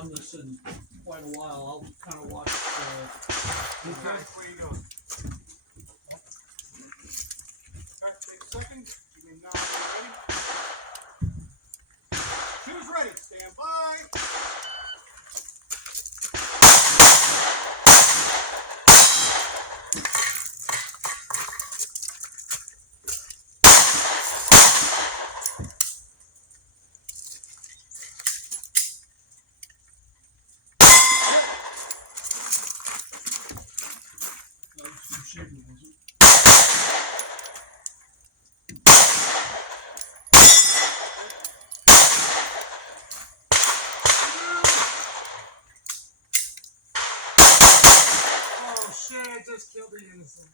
done this in quite a while. I'll kind of watch. Okay, where you going? Okay, take a second. Give me a nod when you're ready. Shoes ready. Stand by. Shaking, was it? Oh shit, I just killed the innocent.